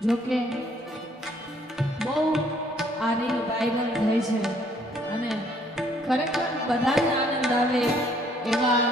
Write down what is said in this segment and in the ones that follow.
જોકે બહુ આ રીલ વાયરલ થઈ છે અને ખરેખર બધાને આનંદ આવે એવા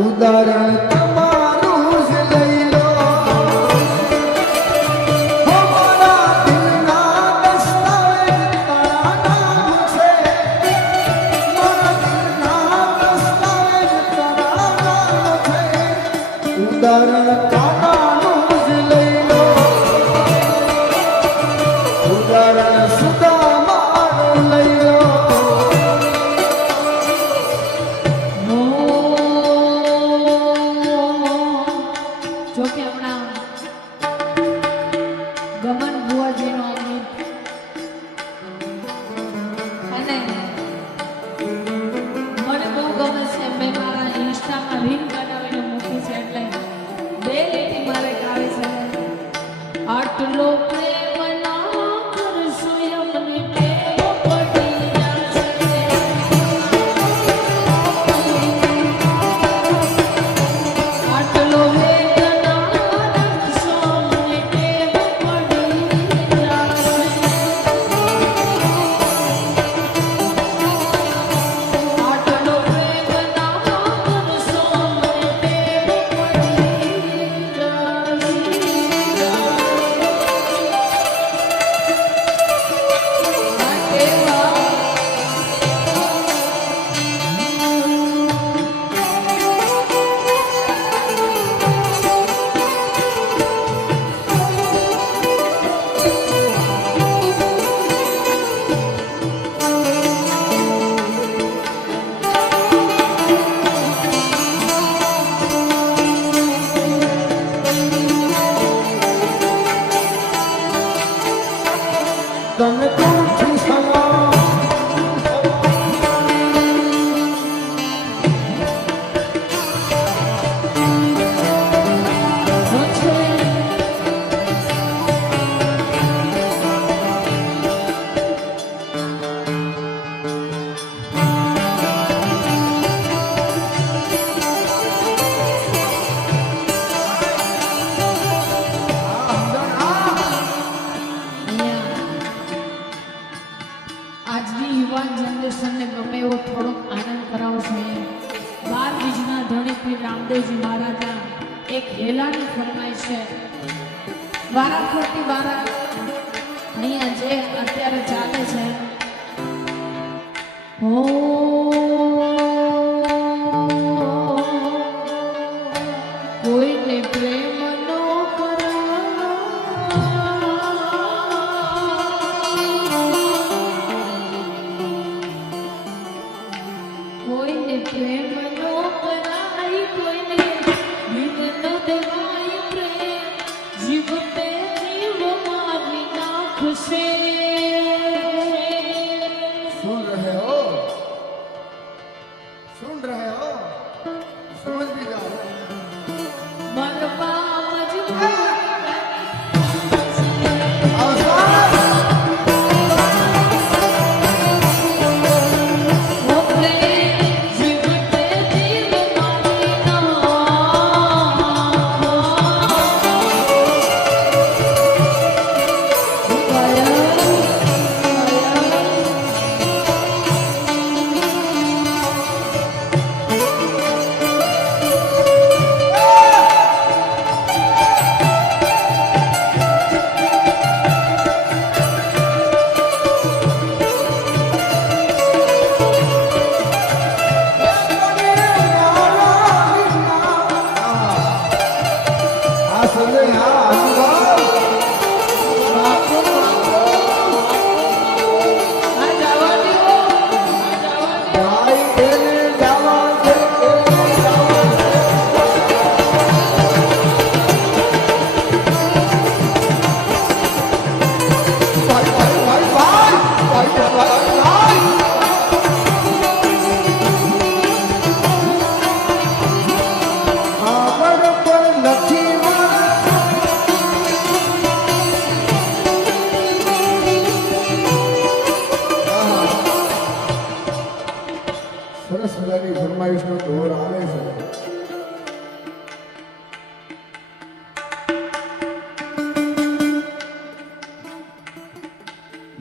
ઉદાહરણ તમારું જ લઈ લો મારા દિલના દસ્તાવેજ તારા નામ છે મારા દિલના દસ્તાવેજ તારા નામ છે ઉદાહરણ કાકાનું જ લઈ લો ઉદાહરણ સુદામાનું લઈ લો જોકે હમણાં ગમન બુઆજીનો ગીત અને મને બહુ ગમે છે. મેં મારા ઇન્સ્ટામાં રીલ બનાવીને મૂકી છે એટલે બે લીટી મારે ગાવે છે. આટલો પ્રેમ ના કરશો અમને ટેવ પડી જશે. આટલો તમે કોઠી સલામ આજની યુવાન જનરેશનને ગમે એવો થોડોક આનંદ કરાવો જોઈએ. 12 બીજના ધણી પીર રામદેવજી મહારાજના એક હેલાની ફરમાઈશ છે. વારાફરતી વારા અહીંયા જે અત્યારે ચાલે છે હો કોઈને પ્રેમ નો કોઈને પ્રેમ નો કરાય કોઈને દિલ નો દેવાય પ્રેમ જીવતે જીવ મારી નાખશે. सुन रहे हो समझ भी जाओ મનમાં મજબૂર आओ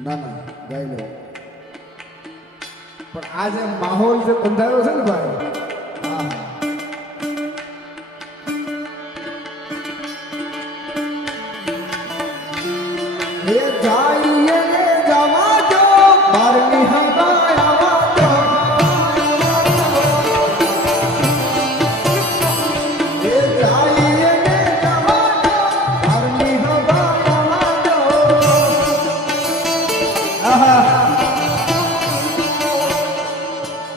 ના ના ગાઈ લો. પણ આ જે માહોલ જે બંધાયો છે ને ભાઈ, હા એ જાય ને જવા દો બારની હવા આવવા દો. એ જાય ને જવા દો બારની હવા આવવા દો. આહા,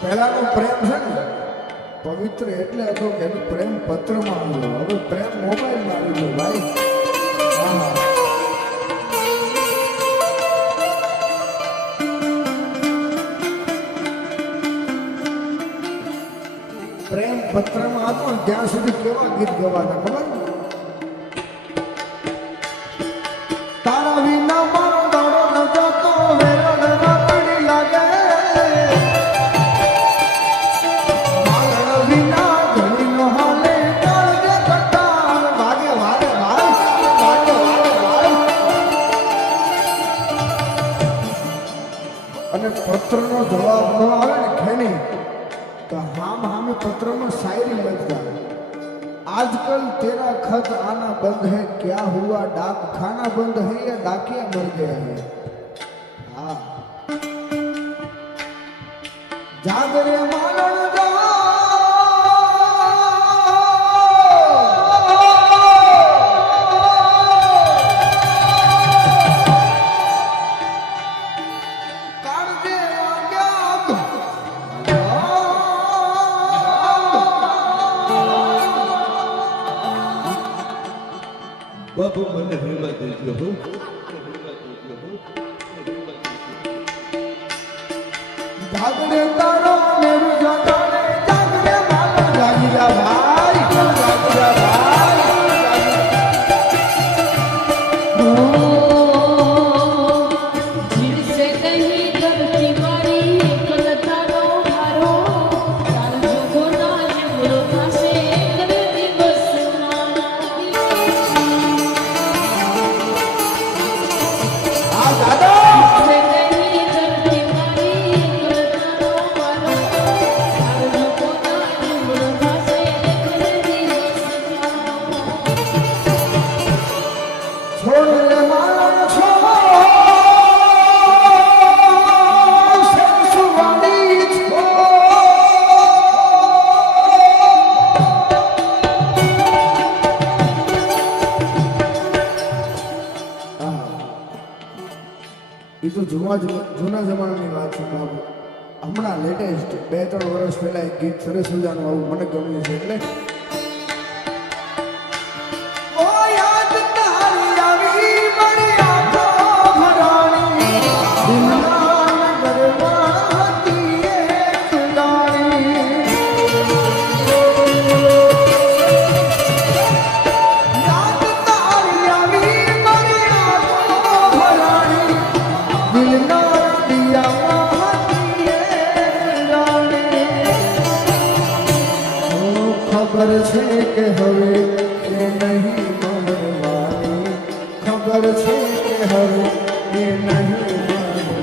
પહેલાનો પ્રેમ છે ને પવિત્ર એટલે હતો કે એનો પ્રેમ પત્રમાં આવ્યો. હવે પ્રેમ મોબાઈલમાં આવી ગયો ભાઈ. આહા, પ્રેમ પત્રમાં હતો ને ત્યાં સુધી કેવા ગીત ગવાતા ખબર? તારા વિના મારો દાડો ન જતો વેરણ રાતડી લાગે. મારણ વિના ઘડી નો હાલે કાળજે કટાર વાગે વાગે વાગે વાગે વાગે. અને પત્રનો જવાબ ન આવે ને ખેની तो हम हमें पत्रों में शायरी लगता है. आजकल तेरा खत आना बंद है, क्या हुआ डाक खाना बंद है या डाकिया मर गया है. हाँ जागरे मालन બાપુ મને હિંમત દેજો હો. जागरे तारो मेरू जगाने जागरे मालन जागिया भाई जागिया भाई. जिनसे कहीं धरती मारी कल तारो हारो तार जोगो ना निमरो थासे कर दिवस आ दादा से कहीं धरती मारी कल तारो हारो तार जोगो ना निमरो थासे कर दिवस छोड़ रे मालन छोड़ संसुवानी એ તો જૂના જમાનાની વાત છે બાબુ. હમણાં લેટેસ્ટ 2-3 વર્ષ પહેલા એક ગીત સરસ મજાનું આવું મને ગમ્યું છે. એટલે ઓ યાદ તારી આવી મારી આંખો ભરાણી દિલના નગરમાં હતી એક ડાળી. યાદ તારી આવી મારી આંખો ભરાણી દિલના દિયામાં હતી એક ડાળી. ખબર છે કે હવે એ નહીં મળવાની, ખબર છે કે હવે એ નહીં મળવાની.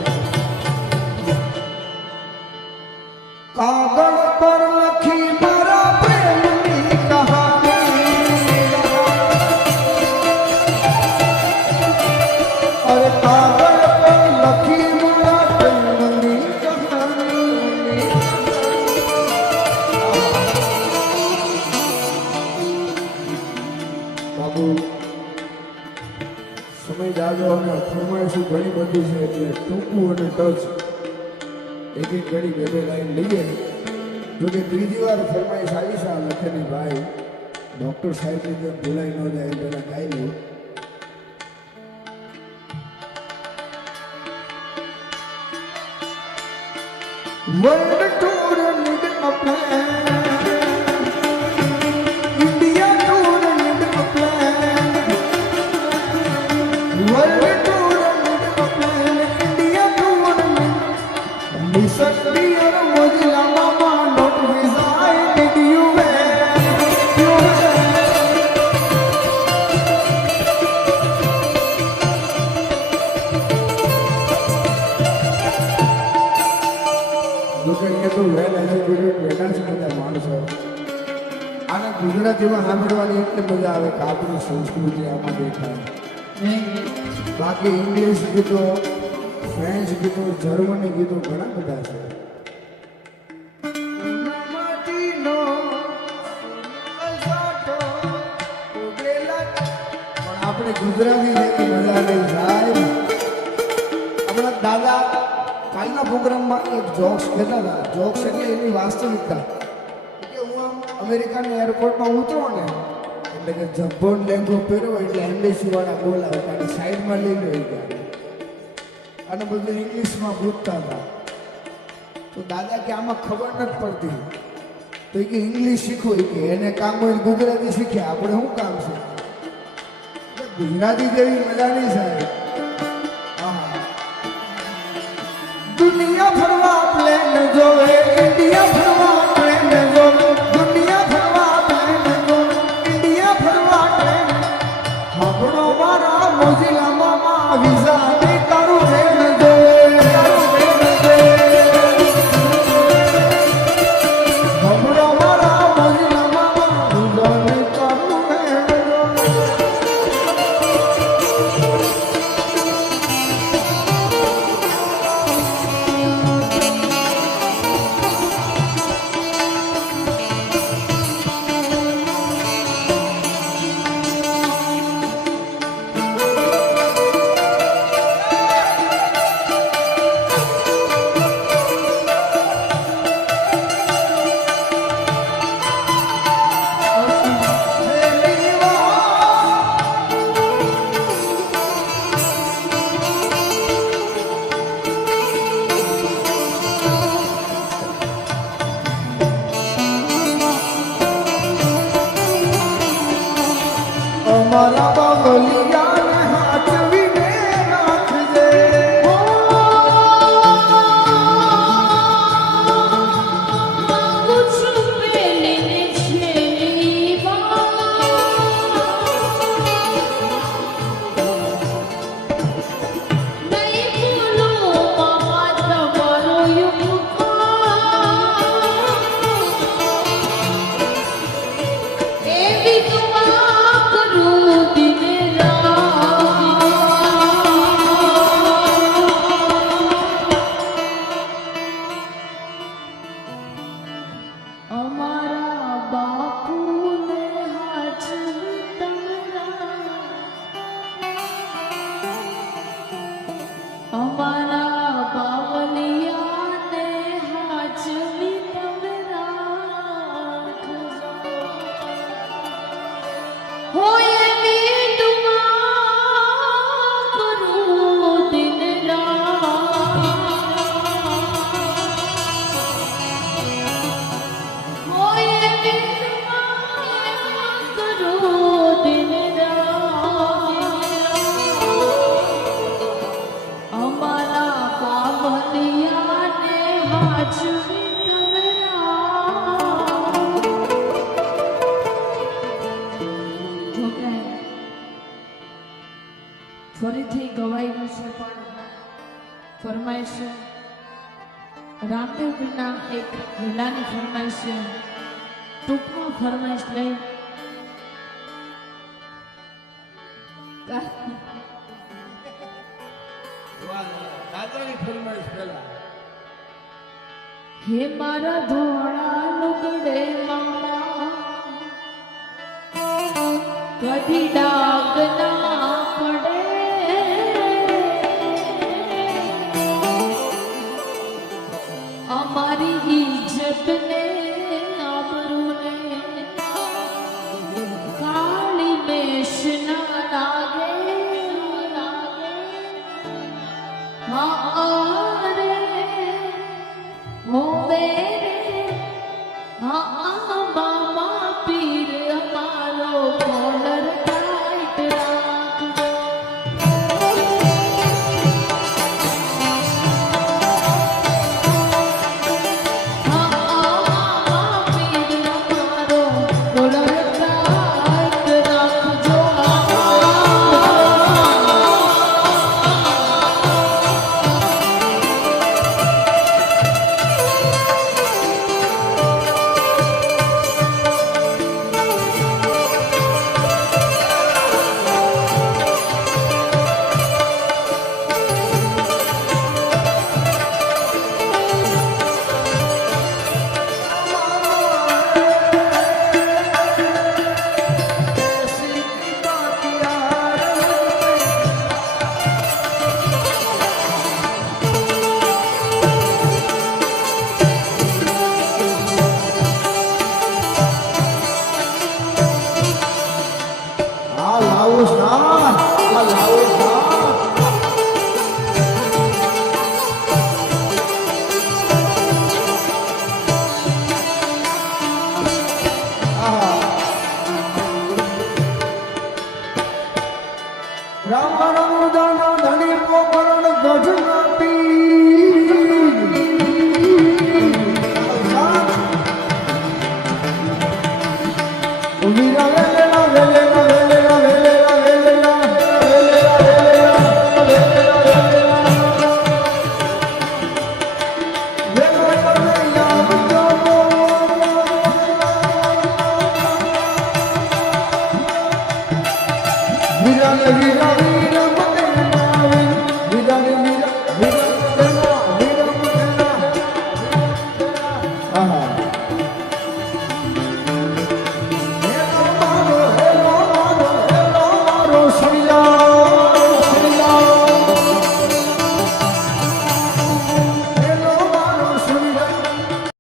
કાગળ પર લખી મારા પ્રેમની કહાની. અરે કાગળ પર લખી મારા પ્રેમની કહાની. બાબુ સમય જાજો અને ફરમાઈશું ઘણી બધી છે એટલે ટૂંકું અને ટચ એક એક ઘડી 2-2 લાઈન લઈએ. જોકે ત્રીજી વાર ફરમાઈશ આવી છે આ લખેલી ભાઈ ડૉક્ટર સાહેબની જેમ ભૂલાઈ ન જાય પહેલાં ગાઈ લઉં. World tour need a plan. India tour need a plan. World tour need a plan. India tour need. Listen dear Mozilla Mama, not visa I need you back. You back. થોડું well educated બેઠા છે બધા માણસો આને ગુજરાતીમાં સાંભળવાની એટલી મજા આવે કે આપણી સંસ્કૃતિ આમાં દેખાય. બાકી ઇંગ્લિશ ગીતો, ફ્રેન્ચ ગીતો, જર્મની ગીતો ઘણા બધા છે. પણ આપણે ગુજરાતી જેવી મજા નહીં સાહેબ. આપણા દાદા કાલના પ્રોગ્રામમાં એક જોક્સ કહેતા હતા. જોક્સ એટલે એની વાસ્તવિકતા કે હું આમ અમેરિકાના એરપોર્ટમાં ઉતરો ને એટલે કે જબ્બોન લેંઘો પહેર્યો એટલે એમ્બેસી વાળા બોલાવે કારણ સાઈડમાં લઈ લો ગયા અને બધું ઇંગ્લિશમાં પૂછતા હતા. તો દાદા કે આમાં ખબર નથી પડતી તો એ કે ઇંગ્લિશ શીખવું કે એને કામ હોય ગુજરાતી શીખ્યા આપણે શું કામ છે. ગુજરાતી જેવી મજા નહીં સાહેબ. દુનિયા ફરવા પ્લેન જોવે, ઇન્ડિયા ફરવા પ્લેન જોવે, દુનિયા ફરવા પ્લેન જોવે, ઇન્ડિયા ફરવા પ્લેન. આપણો મારા મોજીલા મામા વિઝા ની તારું રેન જોવે, તારું રેન જોવે. આપણો મારા મોજીલા મામા વિઝા ની તારું રેન જોવે. અમારા બાબલિયાને હાચવીને રાખજે. કુછ પેલે છેલી નહીં ભૂલો મામા તમારો એવી દુઆ કરું દિન રાત. અમારા બાપુને હાચવી તમરા, અમારા બાવલિયાને હાચવી તમરા. હોય એવી દુઆ કરું દિન રાત. હોય એવી દુઆ કરું દિન રાત. અમારા બાવલિયાને હાચવી તમરા. છોકરાએ ફરીથી ગવાયું છે પણ ફરમાઈશ છે. રામદેવના એક લીલાની ફરમાઈશ છે. ટૂંકમાં ફરમાઈશ લઈ દાદાની ફરમાઈશ પહેલા. હે મારા ધોળા લુગડે મામા કદી ડાગ ના પડે. અમારી ઇજ્જત ને આબરૂને કાળી મેષ ના લાગે. હા રે હોવે